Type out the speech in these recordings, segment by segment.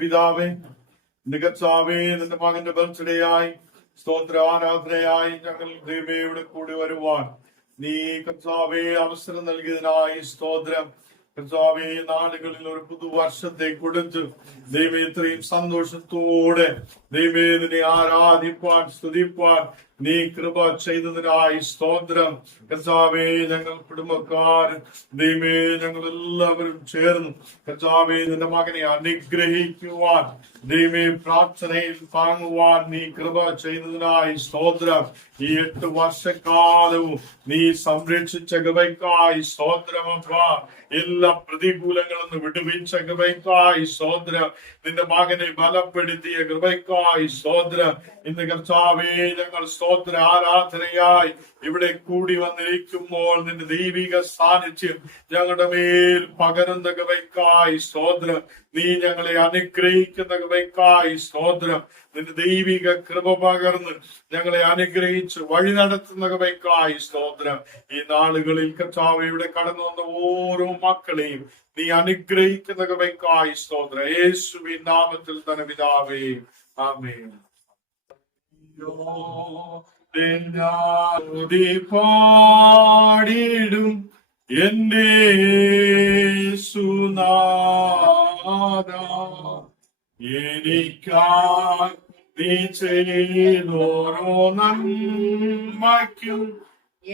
പിതാവേ, നിന്റെ കർത്താവേ, നിന്റെ മകന്റെ ബർത്ത്ഡേയായി സ്തോത്ര ആരാധനയായി ഞങ്ങൾ ദൈവയുടെ കൂടി വരുവാൻ നീ കർത്താവേ അവസരം നൽകിയതിനായി സ്തോത്രം. കർത്താവേ, നാളുകളിൽ ഒരു പുതുവർഷത്തെ കൊടുത്ത് ദൈവം ഇത്രയും സന്തോഷത്തോടെ ദൈവേ നിന്നെ ആരാധിപ്പാൻ സ്തുതിപ്പാൻ നീ കൃപ ചെയ്തതിനായി സ്തോത്രം. കർത്താവേ, ഞങ്ങൾ കുടുംബക്കാരൻ ദൈവമേ ഞങ്ങൾ എല്ലാവരും ചേർന്ന് കർത്താവേ നിന്റെ മകനെ അനുഗ്രഹിക്കുവാൻ ദൈവമേ പ്രാർത്ഥനയിൽ താങ്ങുവാൻ നീ കൃപ ചെയ്തതിനായി സ്തോത്രം. ഈ 8 വർഷക്കാലവും നീ സംരക്ഷിച്ച കൃപയ്ക്കായി സ്തോത്രമപ്പ. എല്ലാ പ്രതികൂലങ്ങളും വിടുവിച്ച കൃപയ്ക്കായി സ്തോത്രം. നിന്റെ മകനെ ബലപ്പെടുത്തിയ കൃപയ്ക്കായി സ്തോത്രം. ഇന്ന് കർത്താവേ ഞങ്ങൾ സ്തോത്ര ആരാധനയായി ഇവിടെ കൂടി വന്നിരിക്കുമ്പോൾ നിന്റെ ദൈവിക സാന്നിധ്യം ഞങ്ങളുടെ മേൽ പകരുന്ന കൃപയ്ക്കായി സ്തോത്രം. നീ ഞങ്ങളെ അനുഗ്രഹിക്കുന്ന കൃപയ്ക്കായി സ്തോത്രം. നിന്റെ ദൈവിക കൃപ പകർന്ന് ഞങ്ങളെ അനുഗ്രഹിച്ച് വഴി നടത്തുന്ന കൃപയ്ക്കായി സ്തോത്രം. ഈ നാളുകളിൽ കർത്താവ് ഇവിടെ കടന്നു വന്ന ഓരോ മക്കളെയും നീ അനുഗ്രഹിക്കുന്ന കൃപയ്ക്കായി സ്തോത്രം. യേശുവിൻ നാമത്തിൽ തന്നെ പിതാവേ, ആമേൻ. പാടിടും എന്റെ സുനാദ, എനിക്കായി നീ ചെയ്തോരോ നന്മയ്ക്കും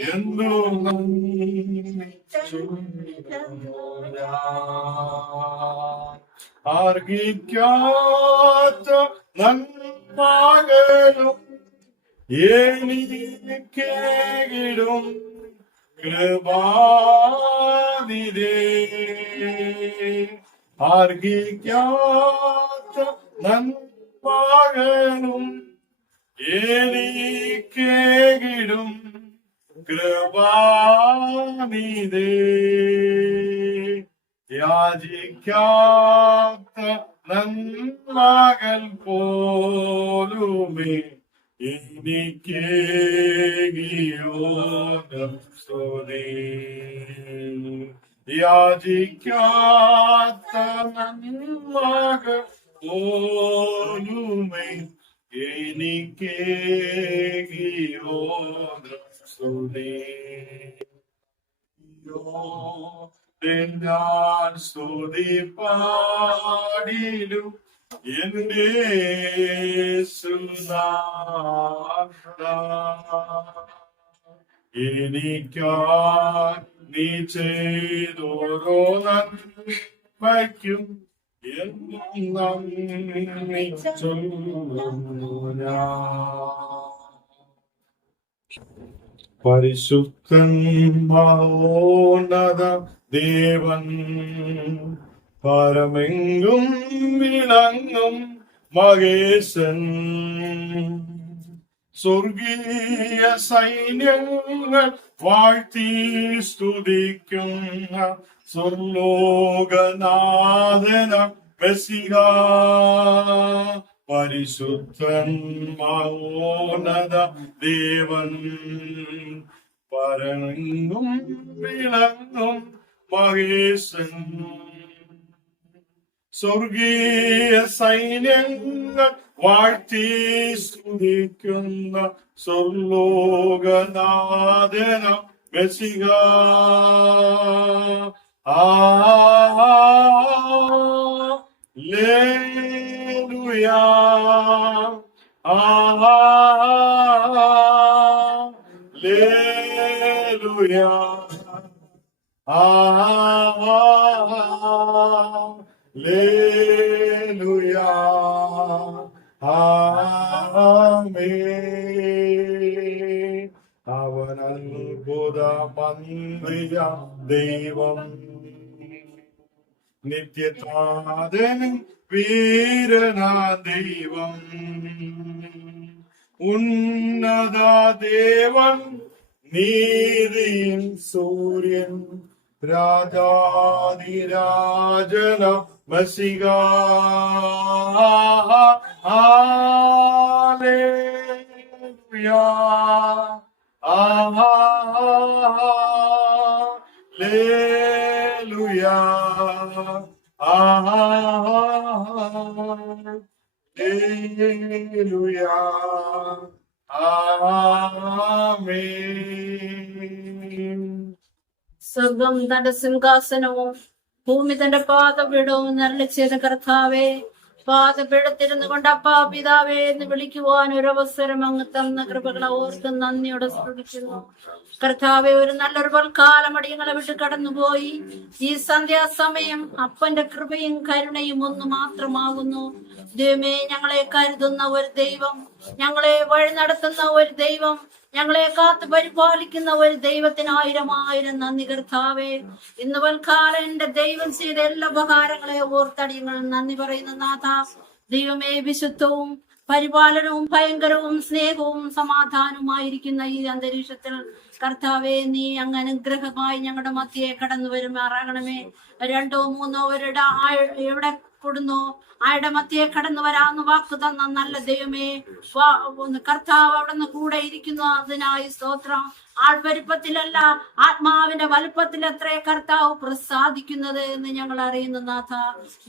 എന്തോ അർഹിക്കാത്ത നന്മകളും എനിക്കിടും കൃപാനിധേ. അർഹിക്കാത്ത നന്മകളും എനിക്കിടും കൃപാനിധേ. യാചിക്കാത്ത നന്മകൾ പോലുമേ എനിക്ക് യാചിക്കാത്ത നന്മകൾ പോലുമേ എനിക്ക് ഞാൻ സ്തുതി പാടിലും എന്റെ എനിക്കായി നീ ചെയ്തോരോ നന്മയ്ക്കും എന്നും നന്ദി ചൊല്ലുന്നു ഞാൻ. പരിശുദ്ധൻ മഹോന്നത ദേവൻ, പരമെങ്കും വിളങ്ങും മഹേശൻ, സ്വർഗീയ സൈന്യങ്ങൾ വാഴ്ത്തി സ്തുതിക്കുന്ന സ്വർലോകനാഥന മെസ്സിഹ. പരിശുദ്ധൻ മഹോന്നത ദേവൻ, പരമെങ്കും വിളങ്ങും മഹേശൻ, സ്വർഗീയ സൈന്യങ്ങൾ വാഴ്ത്തി സ്തുതിക്കുന്ന സ്വർലോകനാഥന മെസ്സിഹ. ഹല്ലേലൂയാ, ഹല്ലേലൂയാ, ഹല്ലേലൂയാ, ആമേൻ. അവൻ അത്ഭുത മന്ത്രിയ ദൈവം, നിത്യതാതനും വീരനാ ദൈവം ഉന്നത ദേവൻ നീതിയിൻ സൂര്യൻ രാജാതിരാജന മസിക ഹല്ലേലൂയ ഹല്ലേലൂയ ഹല്ലേലൂയ ആമേൻ. സ്വർഗം തന്റെ സിംഹാസനവും ഭൂമി തന്റെ പാദപീഠവും നരളിച്ചത് കർത്താവേ, പാദപീഠത്തിരുന്നു കൊണ്ട് അപ്പാ പിതാവേ എന്ന് വിളിക്കുവാൻ ഒരവസരം അങ്ങ് തന്ന കൃപകളെ ഓർത്ത് നന്ദിയോടെ സ്തുതിക്കുന്നു. കർത്താവെ, ഒരു നല്ലൊരു പൽക്കാലം അടിയങ്ങളെ വിട്ട് കടന്നുപോയി. ഈ സന്ധ്യാസമയം അപ്പന്റെ കൃപയും കരുണയും ഒന്ന് മാത്രമാകുന്നു. ദൈവമേ, ഞങ്ങളെ കരുതുന്ന ഒരു ദൈവം, ഞങ്ങളെ വഴി നടത്തുന്ന ഒരു ദൈവം, ഞങ്ങളെ കാത്തു പരിപാലിക്കുന്ന ഒരു ദൈവത്തിന് 1000 നന്ദി കർത്താവേ. ഇന്ന് പൽക്കാലം എന്റെ ദൈവം ചെയ്ത എല്ലാ ഉപകാരങ്ങളെ ഓർത്തടിയങ്ങൾ നന്ദി പറയുന്ന നാഥ. ദൈവമേ, വിശുദ്ധവും പരിപാലനവും ഭയങ്കരവും സ്നേഹവും സമാധാനവുമായിരിക്കുന്ന ഈ അന്തരീക്ഷത്തിൽ കർത്താവെ, നീ അങ്ങ് അനുഗ്രഹമായി ഞങ്ങളുടെ മധ്യയെ കടന്നു വരുമാറാകണമേ. 2 3 പേരുടെ എവിടെ കൂടുന്നു ആയുടെ മധ്യയെ കടന്നു വരാന്ന് വാക്ക് തന്ന നല്ല ദൈവമേ, കർത്താവ് അവിടുന്ന് കൂടെ ഇരിക്കുന്നു. അതിനായി സ്തോത്രം. ആൾപരിപ്പത്തിലല്ല, ആത്മാവിന്റെ വലുപ്പത്തിലത്രേ കർത്താവ് പ്രസാദിക്കുന്നത് എന്ന് ഞങ്ങൾ അറിയുന്ന നാഥ.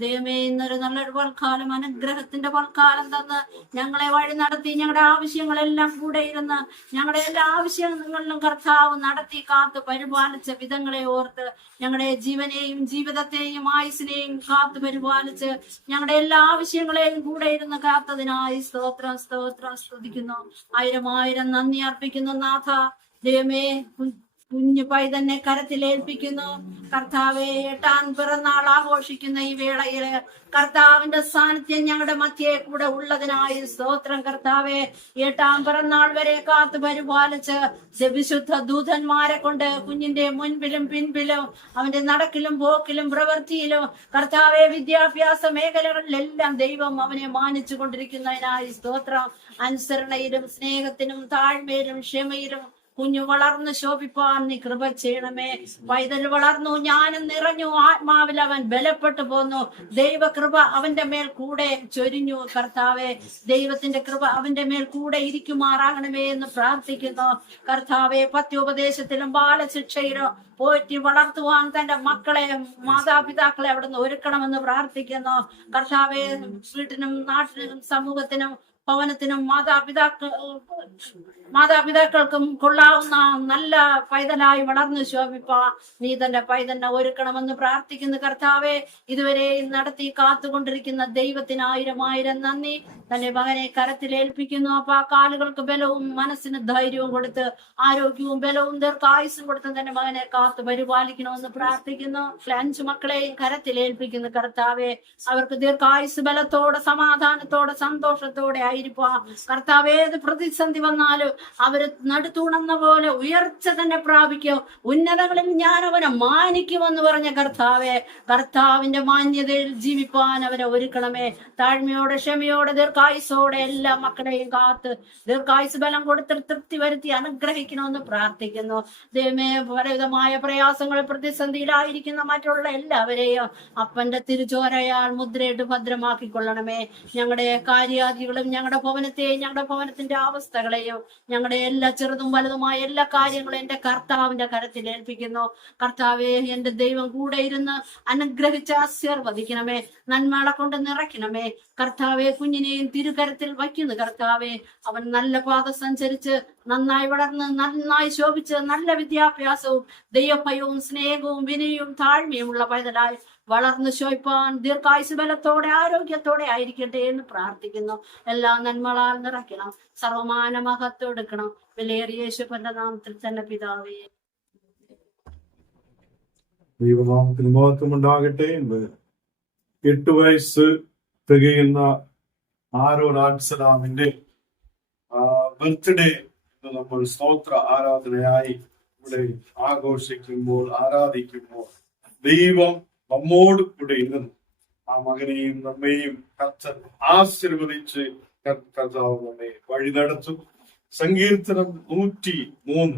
ദൈവമേ, ഇന്നൊരു നല്ലൊരു പൽക്കാലം, അനുഗ്രഹത്തിന്റെ പൽക്കാലം തന്ന് ഞങ്ങളെ വഴി നടത്തി ഞങ്ങളുടെ ആവശ്യങ്ങളെല്ലാം കൂടെ ഇരുന്ന് ഞങ്ങളുടെ എല്ലാ ആവശ്യങ്ങളിലും കർത്താവ് നടത്തി കാത്ത് പരിപാലിച്ച വിധങ്ങളെ ഓർത്ത് ഞങ്ങളുടെ ജീവനെയും ജീവിതത്തെയും ആയുസിനെയും കാത്തു പരിപാലിച്ച് ഞങ്ങളുടെ എല്ലാ ആവശ്യങ്ങളെയും കൂടെ ഇരുന്ന് കാത്തതിനായി സ്തോത്രം സ്തോത്രം സ്തുതിക്കുന്നു. 1000 നന്ദി അർപ്പിക്കുന്നു നാഥ. ദൈവമേ, കുഞ്ഞു പൈതന്നെ കരത്തിലേൽപ്പിക്കുന്നു. കർത്താവെ, 8ാം പിറന്നാൾ ആഘോഷിക്കുന്ന ഈ വേളയില് കർത്താവിന്റെ സാന്നിധ്യം ഞങ്ങളുടെ മധ്യേ കൂടെ ഉള്ളതിനായി സ്തോത്രം. കർത്താവെ, 8ാം പിറന്നാൾ വരെ കാത്തു പരിപാലിച്ച് വിശുദ്ധ ദൂതന്മാരെ കൊണ്ട് കുഞ്ഞിന്റെ മുൻപിലും പിൻപിലും അവന്റെ നടക്കിലും പോക്കിലും പ്രവൃത്തിയിലും കർത്താവെ, വിദ്യാഭ്യാസ മേഖലകളിലെല്ലാം ദൈവം അവനെ മാനിച്ചു കൊണ്ടിരിക്കുന്നതിനായി സ്തോത്രം. അനുസരണയിലും സ്നേഹത്തിനും താഴ്മയിലും ക്ഷമയിലും കുഞ്ഞു വളർന്ന് ശോഭിപ്പാൻ നീ കൃപ ചെയ്യണമേ. പൈതൽ വളർന്നു, ജ്ഞാനം നിറഞ്ഞു, ആത്മാവിൽ അവൻ ബലപ്പെട്ടു പോന്നു. ദൈവകൃപ അവന്റെ മേൽ കൂടെ ചൊരിഞ്ഞു. കർത്താവെ, ദൈവത്തിന്റെ കൃപ അവന്റെ മേൽ കൂടെ ഇരിക്കുമാറാകണമേ എന്ന് പ്രാർത്ഥിക്കുന്നു. കർത്താവെ, പത്യോപദേശത്തിലും ബാലശിക്ഷയിലും പോറ്റി വളർത്തുവാൻ തന്റെ മക്കളെ, മാതാപിതാക്കളെ അവിടുന്ന് ഒരുക്കണമെന്ന് പ്രാർത്ഥിക്കുന്നു. കർത്താവെ, വീട്ടിനും നാട്ടിനും സമൂഹത്തിനും ഭവനത്തിനും മാതാപിതാക്കൾക്കും കൊള്ളാവുന്ന നല്ല പൈതലായി വളർന്നു ശോഭിപ്പാ നീ തന്റെ പൈതന്നെ ഒരുക്കണമെന്ന് പ്രാർത്ഥിക്കുന്നു. കർത്താവെ, ഇതുവരെ നടത്തി കാത്തുകൊണ്ടിരിക്കുന്ന ദൈവത്തിന് 1000 നന്ദി. തന്റെ മകനെ കരത്തിലേൽപ്പിക്കുന്നു. അപ്പൊ ആ കാലുകൾക്ക് ബലവും മനസ്സിന് ധൈര്യവും കൊടുത്ത് ആരോഗ്യവും ബലവും ദീർഘായുസും കൊടുത്ത് തന്റെ മകനെ കാത്തു പരിപാലിക്കണമെന്ന് പ്രാർത്ഥിക്കുന്നു. 5 മക്കളെയും കരത്തിലേൽപ്പിക്കുന്നു. കർത്താവെ, അവർക്ക് ദീർഘായുസ് ബലത്തോടെ സമാധാനത്തോടെ സന്തോഷത്തോടെ ആയിരിക്കാ. കർത്താവ്, ഏത് പ്രതിസന്ധി വന്നാലും അവര് നടുത്തുണർന്ന പോലെ ഉയർച്ച തന്നെ പ്രാപിക്കും. ഉന്നതങ്ങളിൽ ഞാൻ അവനെ മാനിക്കുമെന്ന് പറഞ്ഞ കർത്താവെ, കർത്താവിന്റെ മാന്യതയിൽ ജീവിപ്പാൻ അവരെ ഒരുക്കണമേ. താഴ്മയോടെ ക്ഷമയോടെ ദീർഘായുസോടെ എല്ലാ മക്കളെയും കാത്ത് ദീർഘായുസ് ബലം കൊടുത്ത് തൃപ്തി വരുത്തി അനുഗ്രഹിക്കണമെന്ന് പ്രാർത്ഥിക്കുന്നു. ദൈവമേ, പലവിധമായ പ്രയാസങ്ങൾ പ്രതിസന്ധിയിലായിരിക്കുന്ന മറ്റുള്ള എല്ലാവരെയും അപ്പന്റെ തിരുചോരയാൽ മുദ്രയിട്ട് ഭദ്രമാക്കിക്കൊള്ളണമേ. ഞങ്ങളുടെ കാര്യാദികളും ഞങ്ങളുടെ ഭവനത്തെയും ഞങ്ങളുടെ ഭവനത്തിന്റെ അവസ്ഥകളെയും ഞങ്ങളുടെ എല്ലാ ചെറുതും വലുതുമായ എല്ലാ കാര്യങ്ങളും എന്റെ കർത്താവിന്റെ കരത്തിൽ ഏൽപ്പിക്കുന്നു. കർത്താവെ, എന്റെ ദൈവം കൂടെ ഇരുന്ന് അനുഗ്രഹിച്ച് ആശീർവദിക്കണമേ. നന്മകളെ കൊണ്ട് നിറയ്ക്കണമേ. കർത്താവെ, കുഞ്ഞിനെയും തിരുകരത്തിൽ വയ്ക്കുന്നു. കർത്താവെ, അവൻ നല്ല പാത സഞ്ചരിച്ച് നന്നായി വളർന്ന് നന്നായി ശോഭിച്ച് നല്ല വിദ്യാഭ്യാസവും ദൈവഭയവും സ്നേഹവും വിനയവും താഴ്മയുമുള്ള പൈതലായി വളർന്നു ശോഭിപ്പാൻ ദീർഘായുസ് ബലത്തോടെ ആരോഗ്യത്തോടെ ആയിരിക്കട്ടെ എന്ന് പ്രാർത്ഥിക്കുന്നു. എല്ലാ നന്മകളാൽ നിറയ്ക്കണം. സർവമാന മഹത്വം എടുക്കണം. വിലയേറിയ യേശുവിന്റെ നാമത്തിൽ തന്നെ പിതാവേ. ദൈവനാമത്തിന് മഹത്വം ഉണ്ടാകട്ടെ. 8 വയസ്സ് തികയുന്ന ആരോൺ ആൻസലാമിന്റെ ബർത്ത്ഡേ നമ്മൾ സ്തോത്ര ആരാധനയായി ഇവിടെ ആഘോഷിക്കുമ്പോൾ ആരാധിക്കുമ്പോൾ ദൈവം നമ്മോട് കൂടെ ഇരുന്നു ആ മകനെയും നമ്മെയും കർത്തൻ ആശീർവദിച്ച് കർത്താവ് നമ്മെ വഴി നടത്തും. സങ്കീർത്തനം 103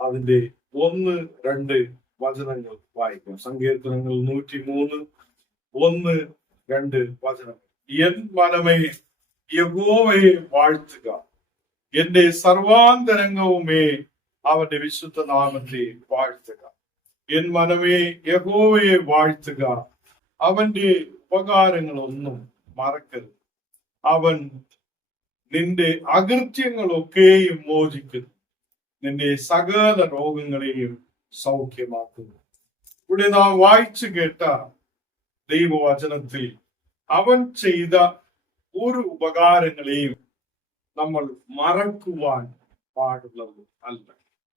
അതിന്റെ 1-2 വചനങ്ങൾ വായിക്കാം. സങ്കീർത്തനങ്ങൾ 103 1-2 വചനങ്ങൾ. എൻ മനമേ യഹോവയെ വാഴ്ത്തുക, എന്റെ സർവാന്തരംഗവുമേ അവന്റെ വിശുദ്ധ നാമത്തെ വാഴ്ത്തുക. എൻ മനമേ യഹോവയെ വാഴ്ത്തുക, അവന്റെ ഉപകാരങ്ങളൊന്നും മറക്കരുത്. അവൻ നിന്റെ അകൃത്യങ്ങളൊക്കെയും മോചിക്കുന്നു, നിന്റെ സകല രോഗങ്ങളെയും സൗഖ്യമാക്കുന്നു. ഇവിടെ നാം വായിച്ചു കേട്ട ദൈവവചനത്തിൽ അവൻ ചെയ്ത ഒരു ഉപകാരങ്ങളെയും നമ്മൾ മറക്കുവാൻ പാടുള്ളത് അല്ല.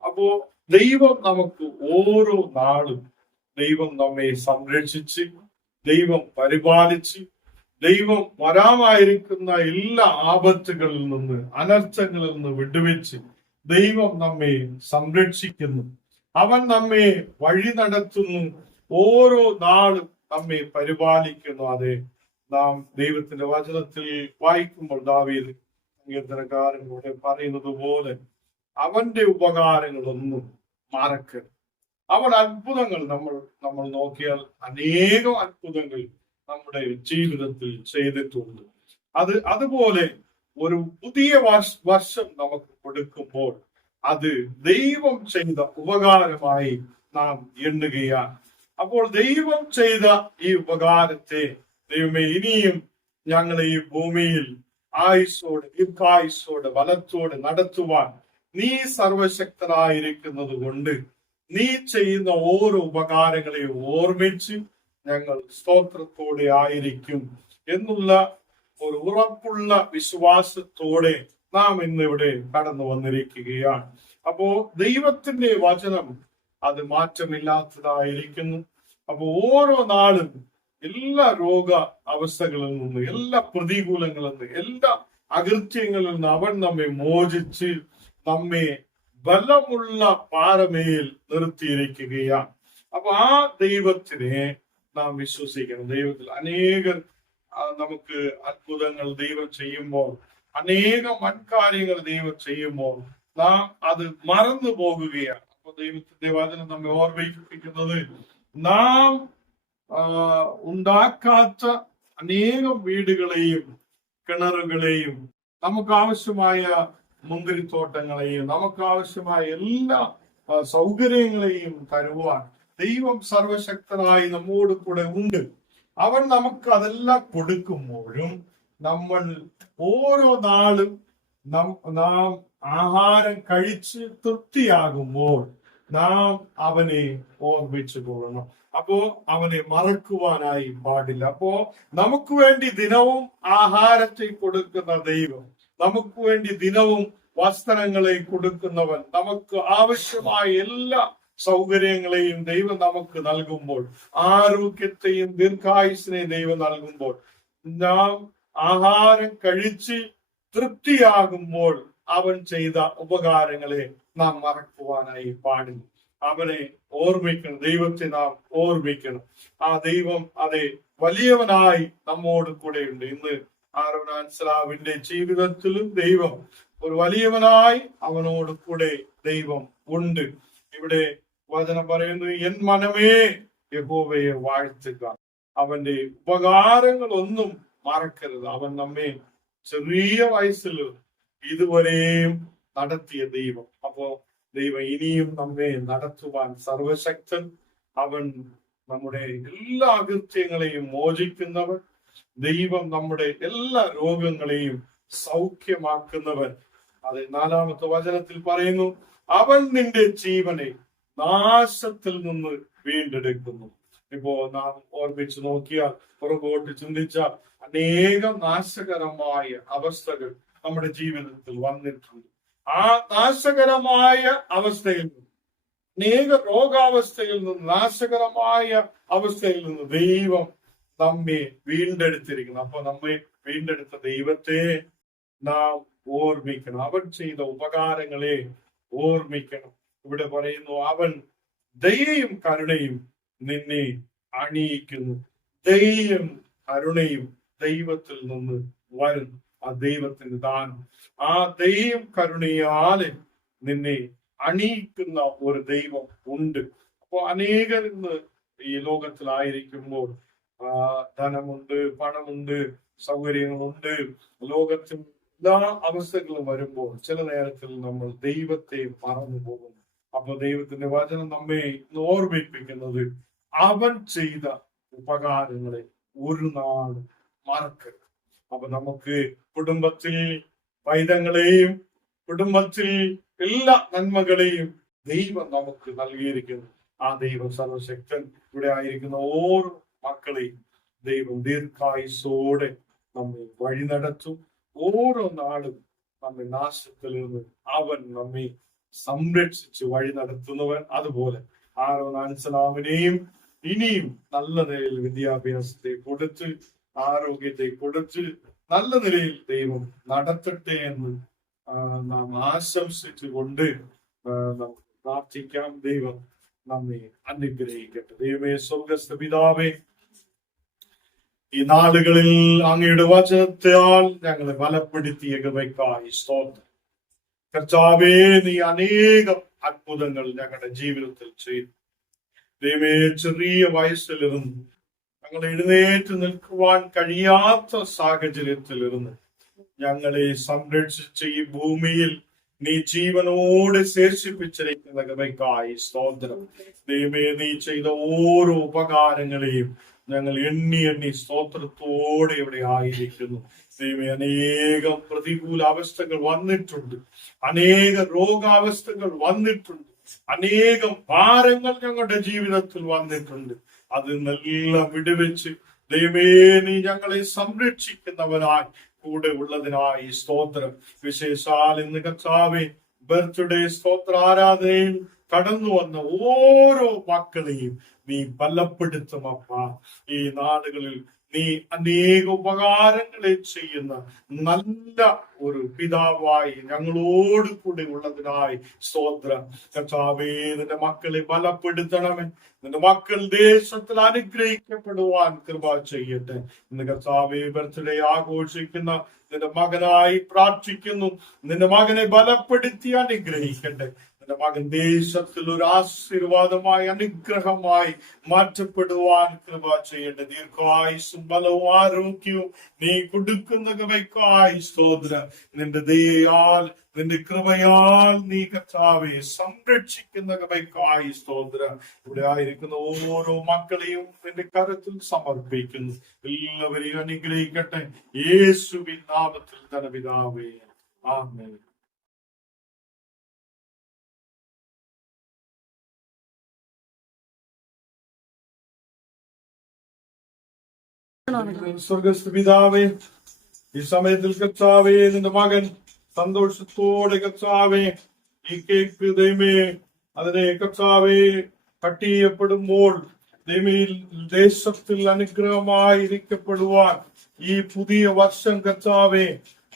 അപ്പോ ദൈവം നമുക്ക് ഓരോ നാളും ദൈവം നമ്മെ സംരക്ഷിച്ച്, ദൈവം പരിപാലിച്ച്, ദൈവം വരാമായിരിക്കുന്ന എല്ലാ ആപത്തുകളിൽ നിന്ന്, അനർത്ഥങ്ങളിൽ നിന്ന് വിടുവിച്ച് ദൈവം നമ്മെ സംരക്ഷിക്കുന്നു. അവൻ നമ്മെ വഴി നടത്തുന്നു, ഓരോ നാളും നമ്മെ പരിപാലിക്കുന്നു. അതെ, നാം ദൈവത്തിന്റെ വചനത്തിൽ വായിക്കുമ്പോൾ ദാവീദ് സങ്കീർത്തനക്കാരൻ കൂടെ പറയുന്നത് പോലെ അവന്റെ ഉപകാരങ്ങളൊന്നും മറക്കരുത്. അവൻ അത്ഭുതങ്ങൾ നമ്മൾ നോക്കിയാൽ അനേകം അത്ഭുതങ്ങൾ നമ്മുടെ ജീവിതത്തിൽ ചെയ്തിട്ടുണ്ട്. അതുപോലെ ഒരു പുതിയ വർഷം നമുക്ക് കൊടുക്കുമ്പോൾ അത് ദൈവം ചെയ്ത ഉപകാരമായി നാം എണ്ണുകയാണ്. അപ്പോൾ ദൈവം ചെയ്ത ഈ ഉപകാരത്തെ ദൈവമേ ഇനിയും ഞങ്ങളെ ഈ ഭൂമിയിൽ ആയുസ്സോട് ദീർഘായുസ്സോട് ബലത്തോട് നടത്തുവാൻ നീ സർവശക്തനായിരിക്കുന്നത് കൊണ്ട് നീ ചെയ്യുന്ന ഓരോ ഉപകാരങ്ങളെയും ഓർമ്മിച്ച് ഞങ്ങൾ സ്തോത്രത്തോടെ ആയിരിക്കും എന്നുള്ള ഒരു ഉറപ്പുള്ള വിശ്വാസത്തോടെ നാം ഇന്നിവിടെ കടന്നു വന്നിരിക്കുകയാണ്. അപ്പോ ദൈവത്തിന്റെ വചനം അത് മാറ്റമില്ലാത്തതായിരിക്കുന്നു. അപ്പൊ ഓരോ നാളും എല്ലാ രോഗ അവസ്ഥകളിൽ നിന്ന്, എല്ലാ പ്രതികൂലങ്ങളിൽ നിന്ന്, എല്ലാ അകൃത്യങ്ങളിൽ നിന്ന് അവൻ നമ്മെ മോചിച്ച് നമ്മെ ബലമുള്ള പാറമേൽ നിർത്തിയിരിക്കുകയാണ്. അപ്പൊ ആ ദൈവത്തിനെ നാം വിശ്വസിക്കണം. ദൈവത്തിൽ അനേകം നമുക്ക് അത്ഭുതങ്ങൾ ദൈവം ചെയ്യുമ്പോൾ, അനേകം വൻകാര്യങ്ങൾ ദൈവം ചെയ്യുമ്പോൾ നാം അത് മറന്നു പോകുകയാണ്. അപ്പൊ ദൈവത്തിന്റെ വചനം നമ്മെ ഓർമ്മിപ്പിക്കുന്നത് നാം ഉണ്ടാക്കാത്ത അനേകം വീടുകളെയും കിണറുകളെയും നമുക്ക് ആവശ്യമായ മുന്തിരിത്തോട്ടങ്ങളെയും നമുക്ക് ആവശ്യമായ എല്ലാ സൗകര്യങ്ങളെയും തരുവാൻ ദൈവം സർവശക്തനായി നമ്മോട് കൂടെ ഉണ്ട്. അവൻ നമുക്ക് അതെല്ലാം കൊടുക്കുമ്പോഴും നമ്മൾ ഓരോ നാളും നാം ആഹാരം കഴിച്ച് തൃപ്തിയാകുമ്പോൾ നാം അവനെ ഓർമ്മിച്ചു പോകണം. അപ്പോ അവനെ മറക്കുവാനായി പാടില്ല. അപ്പോ നമുക്ക് വേണ്ടി ദിനവും ആഹാരത്തെ കൊടുക്കുന്ന ദൈവം, നമുക്ക് വേണ്ടി ദിനവും വസ്ത്രങ്ങളെ കൊടുക്കുന്നവൻ, നമുക്ക് ആവശ്യമായ എല്ലാ സൗകര്യങ്ങളെയും ദൈവം നമുക്ക് നൽകുമ്പോൾ, ആരോഗ്യത്തെയും ദീർഘായുസിനെയും ദൈവം നൽകുമ്പോൾ, നാം ആഹാരം കഴിച്ച് തൃപ്തിയാകുമ്പോൾ അവൻ ചെയ്ത ഉപകാരങ്ങളെ നാം മറക്കുവാനായി പാടില്ല. അവനെ ഓർമ്മിക്കണം, ദൈവത്തെ നാം ഓർമ്മിക്കണം. ആ ദൈവം അതെ വലിയവനായി നമ്മോട് കൂടെയുണ്ട്. ഇന്ന് ആരോൺ അൻസലാവിന്റെ ജീവിതത്തിലും ദൈവം ഒരു വലിയവനായി അവനോട് കൂടെ ദൈവം ഉണ്ട്. ഇവിടെ വചനം പറയുന്നത് എൻ മനമേ യഹോവയെ വാഴ്ത്തുക, അവന്റെ ഉപകാരങ്ങളൊന്നും മറക്കരുത്. അവൻ നമ്മെ ചെറിയ വയസ്സിൽ ഇതുവരെയും നടത്തിയ ദൈവം. അപ്പോ ദൈവം ഇനിയും നമ്മെ നടത്തുവാൻ സർവശക്തൻ. അവൻ നമ്മുടെ എല്ലാ അകൃത്യങ്ങളെയും മോചിക്കുന്നവൻ. ദൈവം നമ്മുടെ എല്ലാ രോഗങ്ങളെയും സൗഖ്യമാക്കുന്നവൻ. അത് 4-ാമത്തെ വചനത്തിൽ പറയുന്നു, അവൻ നിന്റെ ജീവനെ നാശത്തിൽ നിന്ന് വീണ്ടെടുക്കുന്നു. ഇപ്പോ നാം ഓർമ്മിച്ച് നോക്കിയാൽ, പുറകോട്ട് ചിന്തിച്ചാൽ അനേകം നാശകരമായ അവസ്ഥകൾ നമ്മുടെ ജീവിതത്തിൽ വന്നിട്ടുണ്ട്. ആ നാശകരമായ അവസ്ഥയിൽ നിന്ന്, അനേക രോഗാവസ്ഥയിൽ നിന്ന്, നാശകരമായ അവസ്ഥയിൽ നിന്ന് ദൈവം നമ്മെ വീണ്ടെടുത്തിരിക്കുന്നു. അപ്പൊ നമ്മെ വീണ്ടെടുത്ത ദൈവത്തെ നാം ഓർമ്മിക്കണം. അവൻ ചെയ്ത ഉപകാരങ്ങളെ ഓർമ്മിക്കണം. ഇവിടെ പറയുന്നു, അവൻ ദയയും കരുണയും നിന്നെ അണിയിക്കുന്നു. ദയയും കരുണയും ദൈവത്തിൽ നിന്ന് വരുന്നു. ആ ദൈവത്തിന്റെ ദാനം, ആ ദയയും കരുണയാലെ നിന്നെ അണിയിക്കുന്ന ഒരു ദൈവം ഉണ്ട്. അപ്പോ അനേകർ ഇന്ന് ഈ ലോകത്തിലായിരിക്കുമ്പോൾ ധനമുണ്ട്, പണമുണ്ട്, സൗകര്യങ്ങളുണ്ട്, ലോകത്തിൽ എല്ലാ അവസ്ഥകളും വരുമ്പോൾ ചില നേരത്തിൽ നമ്മൾ ദൈവത്തെ മറന്നു പോകുന്നു. അപ്പൊ ദൈവത്തിന്റെ വചനം നമ്മെ ഓർമ്മിപ്പിക്കുന്നത് അവൻ ചെയ്ത ഉപകാരങ്ങളെ ഒരു നാൾ മറക്കരുത്. അപ്പൊ നമുക്ക് കുടുംബത്തിൽ പൈതങ്ങളെയും കുടുംബത്തിൽ എല്ലാ നന്മകളെയും ദൈവം നമുക്ക് നൽകിയിരിക്കുന്നു. ആ ദൈവം സർവശക്തൻ. ഇവിടെ ആയിരിക്കുന്ന ഓരോ മക്കളെയും ദൈവം ദീർഘായുസ്സോടെ നമ്മെ വഴി നടത്തും. ഓരോ നാളും നമ്മെ നാശത്തിൽ നിന്ന് അവൻ നമ്മെ സംരക്ഷിച്ച് വഴി നടത്തുന്നവൻ. അതുപോലെ ആരോൺ അൻസലാമിനെയും ഇനിയും നല്ല നിലയിൽ വിദ്യാഭ്യാസത്തെ കൊടുത്ത് ആരോഗ്യത്തെ കൊടുത്ത് നല്ല നിലയിൽ ദൈവം നടത്തട്ടെ എന്ന് നാം ആശംസിച്ചുകൊണ്ട് നമുക്ക് പ്രാർത്ഥിക്കാം. ദൈവം നമ്മെ അനുഗ്രഹിക്കട്ടെ. ദൈവമേ, സ്വർഗ്ഗസ്ഥ പിതാവേ, ഈ നാളുകളിൽ അങ്ങയുടെ വചനത്താൽ ഞങ്ങളെ ബലപ്പെടുത്തിയ കൃപയ്ക്കായി സ്തോത്രം. കർത്താവേ, നീ അനേകം അത്ഭുതങ്ങൾ ഞങ്ങളുടെ ജീവിതത്തിൽ ചെയ്തു. ദൈവമേ, ചെറിയ വയസ്സിലിരുന്ന് ഞങ്ങൾ എഴുന്നേറ്റ് നിൽക്കുവാൻ കഴിയാത്ത സാഹചര്യത്തിലിരുന്ന് ഞങ്ങളെ സംരക്ഷിച്ച ഈ ഭൂമിയിൽ നീ ജീവനോടെ ശേഷിപ്പിച്ചിരിക്കുന്ന കൃപയ്ക്കായി സ്തോത്രം. ദൈവമേ, നീ ചെയ്ത ഓരോ ഉപകാരങ്ങളെയും ഞങ്ങൾ എണ്ണി സ്തോത്രത്തോടെ ഇവിടെ ആയിരിക്കുന്നു. ദൈവമേ, അനേകം പ്രതികൂല അവസ്ഥകൾ വന്നിട്ടുണ്ട്, അനേക രോഗാവസ്ഥകൾ വന്നിട്ടുണ്ട്, അനേകം ഭാരങ്ങൾ ഞങ്ങളുടെ ജീവിതത്തിൽ വന്നിട്ടുണ്ട്. അതിനെല്ലാം വിടുവെച്ച് ദൈവമേ, നീ ഞങ്ങളെ സംരക്ഷിക്കുന്നവനായി കൂടെ ഉള്ളതിനായി സ്തോത്രം. വിശേഷാൽ ഇന്ന് കർത്താവേ, ബർത്ത്ഡേ സ്തോത്ര ആരാധനയിൽ കടന്നു വന്ന ഓരോ മക്കളെയും നീ ബലപ്പെടുത്തും. അപ്പ ഈ നാടുകളിൽ നീ അനേക ഉപകാരങ്ങളെ ചെയ്യുന്ന നല്ല ഒരു പിതാവായി ഞങ്ങളോട് കൂടെ ഉള്ളതിനായി സ്തോത്രം. കർത്താവേ, നിന്റെ മക്കളെ ബലപ്പെടുത്തണമേ. നിന്റെ മക്കൾ ദേശത്തിൽ അനുഗ്രഹിക്കപ്പെടുവാൻ കൃപ ചെയ്യട്ടെ. ഇന്ന് കർത്താവേ, ബർത്ത്ഡേ ആഘോഷിക്കുന്ന നിന്റെ മകനായി പ്രാർത്ഥിക്കുന്നു. നിന്റെ മകനെ ബലപ്പെടുത്തി അനുഗ്രഹിക്കട്ടെ. നിന്റെ മകൻ ദേശത്തിൽ ഒരു ആശീർവാദമായി അനുഗ്രഹമായി മാറ്റപ്പെടുവാൻ കൃപ ചെയ്യട്ടെ. ദീർഘായുസ്സും ബലവും ആരോഗ്യവും നീ കൊടുക്കുന്ന കൃപയ്ക്കായി സ്തോത്രം. നിന്റെ ദയയാൽ നിന്റെ കൃപയാൽ നീ കർത്താവെ സംരക്ഷിക്കുന്ന കൃപയ്ക്കായി സ്തോത്രം. ഇവിടെ ആയിരിക്കുന്ന ഓരോ മക്കളെയും നിന്റെ കരത്തിൽ സമർപ്പിക്കുന്നു. എല്ലാവരെയും അനുഗ്രഹിക്കട്ടെ. യേശുവിൻ നാമത്തിൽ തന്നെ പിതാവേ, ആമേൻ. സ്വർഗ്ഗസ്ഥ പിതാവേ, ഈ സമയത്തിൽ കർത്താവേ, നിന്റെ മകൻ സന്തോഷത്തോടെ കർത്താവേ ഈ കേക്ക് ദൈവമേ അതിനെ കർത്താവേ കട്ട് ചെയ്യപ്പെടുമ്പോൾ ദൈവമേ ദേശത്തിൽ അനുഗ്രഹമായി ഇരിക്കപ്പെടുവാൻ ഈ പുതിയ വർഷം കർത്താവേ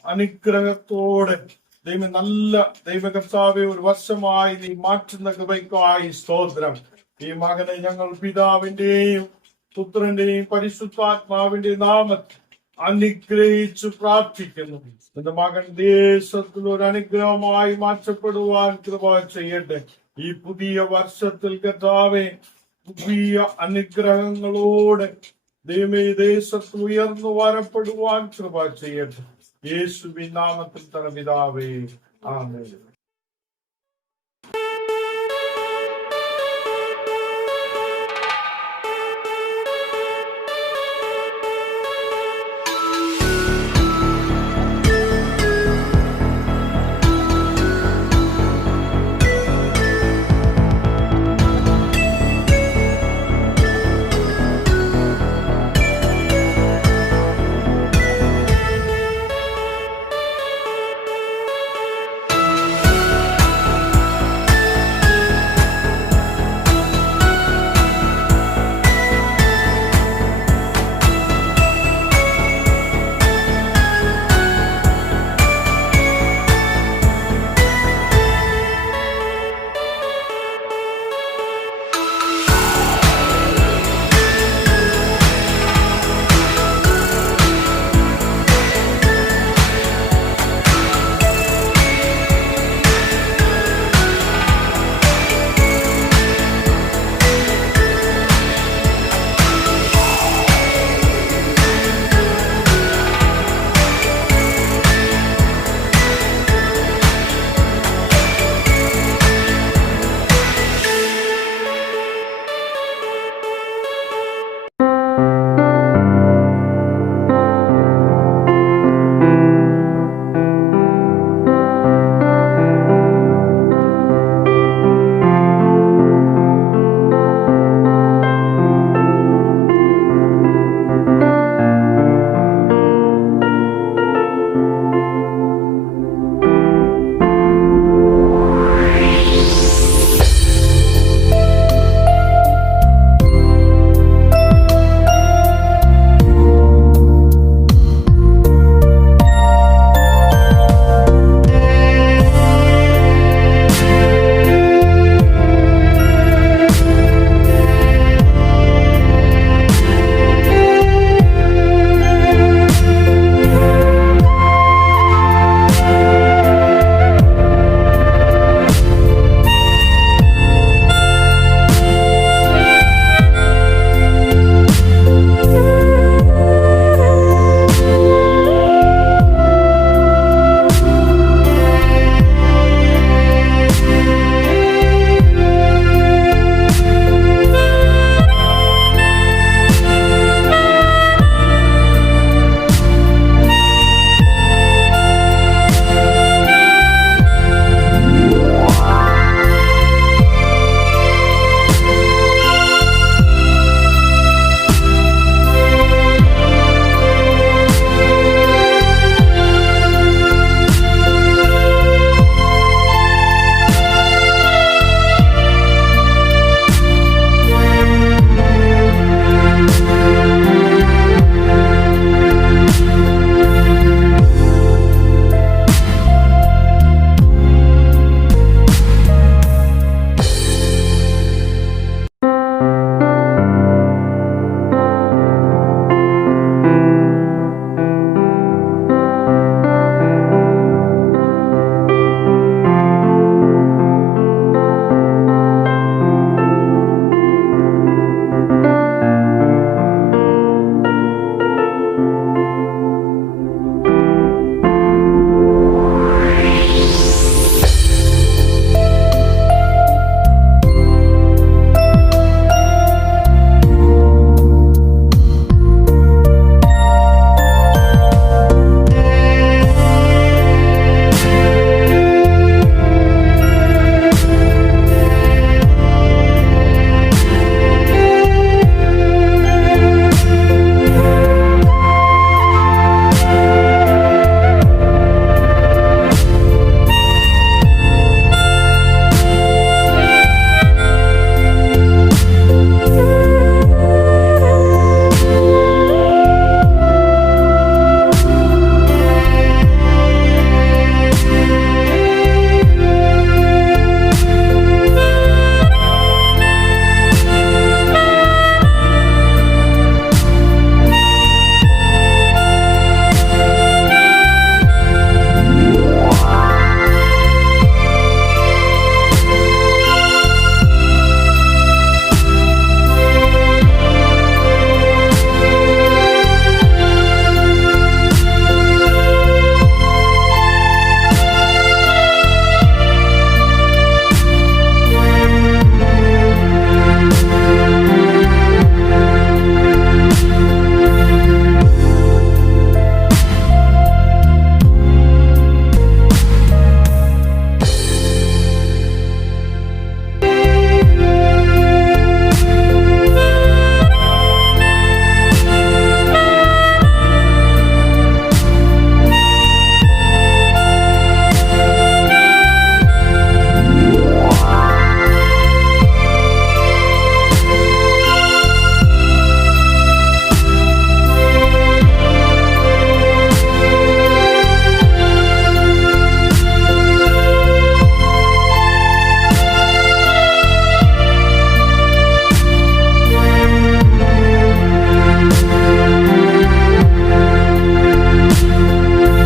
അനുഗ്രഹത്തോടെ ദൈവം നല്ല ദൈവ കർത്താവെ ഒരു വർഷമായി നീ മാറ്റുന്ന കൃപയ്ക്കായി സ്തോത്രം. ഈ മകനെ ഞങ്ങൾ പിതാവിന്റെയും പുത്രന്റെയും പരിശുദ്ധാത്മാവിന്റെ നാമത്തിൽ അനുഗ്രഹിച്ചു പ്രാർത്ഥിക്കുന്നു. എന്റെ മകൻ ദേശത്തിൽ ഒരു അനുഗ്രഹമായി മാറ്റപ്പെടുവാൻ കൃപ ചെയ്യട്ടെ. ഈ പുതിയ വർഷത്തിൽ കർത്താവേ പുതിയ അനുഗ്രഹങ്ങളോടെ ദൈവമേ ദേശത്ത് ഉയർന്നു വരപ്പെടുവാൻ കൃപ ചെയ്യട്ടെ. യേശുവിൻ നാമത്തിൽ തന്നെ പിതാവേ, ആമേൻ.